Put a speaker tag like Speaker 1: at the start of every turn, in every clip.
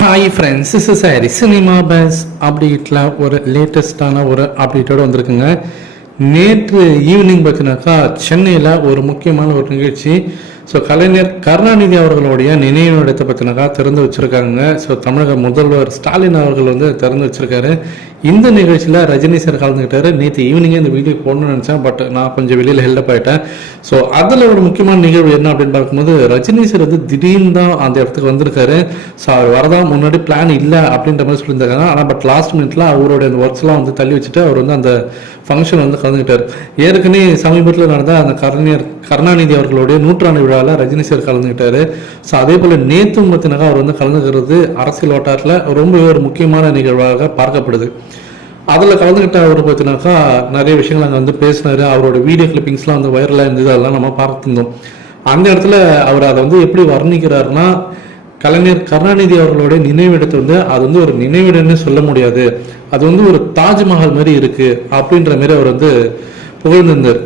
Speaker 1: Hi friends is is Hari cinema base அப்டேட்டில் ஒரு லேட்டஸ்டான ஒரு அப்டேட்டோடு வந்திருக்குங்க. நேற்று ஈவினிங் பார்த்தீங்கன்னாக்கா சென்னையில் ஒரு முக்கியமான ஒரு நிகழ்ச்சி. ஸோ கலைஞர் கருணாநிதி அவர்களுடைய நினைவு இடத்தை பார்த்தீங்கன்னாக்கா திறந்து வச்சுருக்காங்க. ஸோ தமிழக முதல்வர் ஸ்டாலின் அவர்கள் வந்து திறந்து வச்சுருக்காரு. இந்த நிகழ்ச்சியில் ரஜினி சார் கலந்துக்கிட்டாரு நேற்று ஈவினிங்கே இந்த வீடியோ போடணும்னு நினச்சேன் பட் நான் கொஞ்சம் வெளியில் ஹெல்டப் ஆகிட்டேன் ஸோ அதில் ஒரு முக்கியமான நிகழ்வு என்ன அப்படின்னு பார்க்கும்போது ரஜினி சார் வந்து திடீர்னு தான் அந்த இடத்துக்கு வந்திருக்காரு. ஸோ அவர் வரதான் முன்னாடி பிளான் இல்லை அப்படின்ற மாதிரி சொல்லியிருந்தாங்க. ஆனால் பட் லாஸ்ட் மினிட்ல அவருடைய அந்த ஒர்க்ஸ்லாம் வந்து தள்ளி வச்சுட்டு அவர் வந்து அந்த ஃபங்க்ஷன் வந்து கலந்துக்கிட்டார் ஏற்கனவே சமீபத்தில் நடந்த அந்த கருணியர் கருணாநிதி அவர்களுடைய நூற்றாண்டு விழாவில் ரஜினி சார் கலந்துக்கிட்டாரு ஸோ அதே போல் நேத்து பார்த்தினாக்கா அவர் வந்து கலந்துக்கிறது அரசியல் வட்டாரத்தில் ரொம்பவே ஒரு முக்கியமான நிகழ்வாக பார்க்கப்படுது. அதில் கலந்துக்கிட்ட அவர் பார்த்தீங்கன்னாக்கா நிறைய விஷயங்கள் அங்கே வந்து பேசினார். அவரோட வீடியோ கிளிப்பிங்ஸ்லாம் வந்து வைரலாக இருந்தது அதெல்லாம் நம்ம பார்த்துருந்தோம். அந்த இடத்துல அவர் அதை வந்து எப்படி வர்ணிக்கிறாருன்னா கலைஞர் கருணாநிதி அவர்களுடைய நினைவிடத்தை வந்து அது வந்து ஒரு நினைவிடம்னு சொல்ல முடியாது. அது வந்து ஒரு தாஜ்மஹால் மாதிரி இருக்குது அப்படின்ற மாதிரி அவர் வந்து புகழ்ந்திருந்தார்.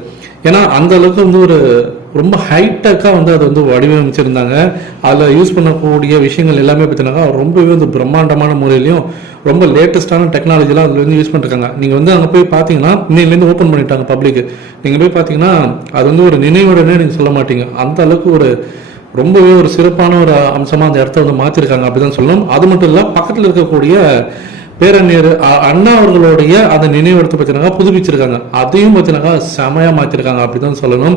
Speaker 1: ஏன்னா அந்த அளவுக்கு வந்து ஒரு ரொம்ப ஹைடெக்காக வந்து அதை வந்து வடிவமைச்சிருந்தாங்க. அதில் யூஸ் பண்ணக்கூடிய விஷயங்கள் எல்லாமே பார்த்தீங்கன்னா ரொம்பவே வந்து பிரம்மாண்டமான முறையிலையும் ரொம்ப லேட்டஸ்ட்டான டெக்னாலஜிலாம் அதில் வந்து யூஸ் பண்ணிருக்காங்க. நீங்கள் வந்து அங்கே போய் பார்த்தீங்கன்னா இன்னிலேருந்து ஓப்பன் பண்ணிட்டாங்க பப்ளிக்கு நீங்கள் போய் பார்த்தீங்கன்னா அது வந்து ஒரு நினைவுடனே நீங்கள் சொல்ல மாட்டீங்க. அந்த அளவுக்கு ஒரு ரொம்பவே ஒரு சிறப்பான ஒரு அம்சமாக அந்த இடத்த வந்து மாற்றிருக்காங்க அப்படிதான் சொல்லணும். அது மட்டும் இல்லை பக்கத்தில் இருக்கக்கூடிய பேரணியர் அ- அண்ணா அவர்களுடைய அந்த நினைவெடுத்து பார்த்தீங்கன்னா புதுப்பிச்சிருக்காங்க. அதையும் பார்த்தீங்கன்னா செமையாக மாற்றிருக்காங்க அப்படிதான் சொல்லணும்.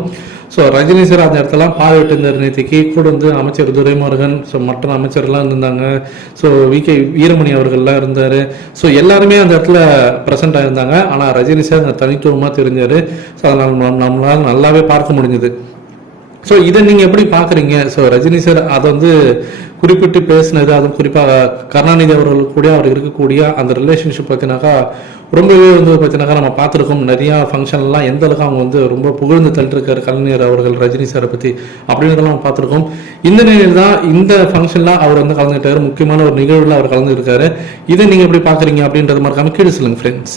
Speaker 1: ஸோ ரஜினி சார் அந்த இடத்துல பார்வையிட்டு இருந்தார் நேற்றுக்கு கூட வந்து அமைச்சர் துரைமுருகன் ஸோ மற்ற அமைச்சர்லாம் இருந்தாங்க. So we. கே. வீரமணி அவர்கள்லாம் இருந்தார். ஸோ எல்லாருமே அந்த இடத்துல ப்ரெசென்ட் இருந்தாங்க ஆனால் ரஜினி சார் தனித்துவமாக தெரிஞ்சார். ஸோ அதனால் நம்ம- நம்மளால் நல்லாவே பார்க்க முடிஞ்சது. ஸோ இதை நீங்கள் எப்படி பார்க்குறீங்க? ஸோ ரஜினி சார் அதை வந்து குறிப்பிட்டு பேசினது அதுவும் குறிப்பாக கருணாநிதி அவர்கள் கூட அவர் இருக்கக்கூடிய அந்த ரிலேஷன்ஷிப் பார்த்தினாக்கா ரொம்பவே வந்து பார்த்தினாக்கா நம்ம பார்த்துருக்கோம். நிறையா ஃபங்க்ஷன்லாம் எந்த அளவுக்கு அவங்க வந்து ரொம்ப புகழ்ந்து தள்ளிருக்காரு கலைஞர் அவர்கள் ரஜினி சாரை பற்றி அப்படின்றதெல்லாம் நம்ம பார்த்துருக்கோம். இந்த நிலையில் தான் இந்த ஃபங்க்ஷனில் அவர் வந்து கலந்துக்கிட்டாரு முக்கியமான ஒரு நிகழ்வில் அவர் கலந்துருக்காரு இதை நீங்கள் எப்படி பார்க்குறீங்க அப்படின்றது மறக்காம கீழே சொல்லுங்கள் ஃப்ரெண்ட்ஸ்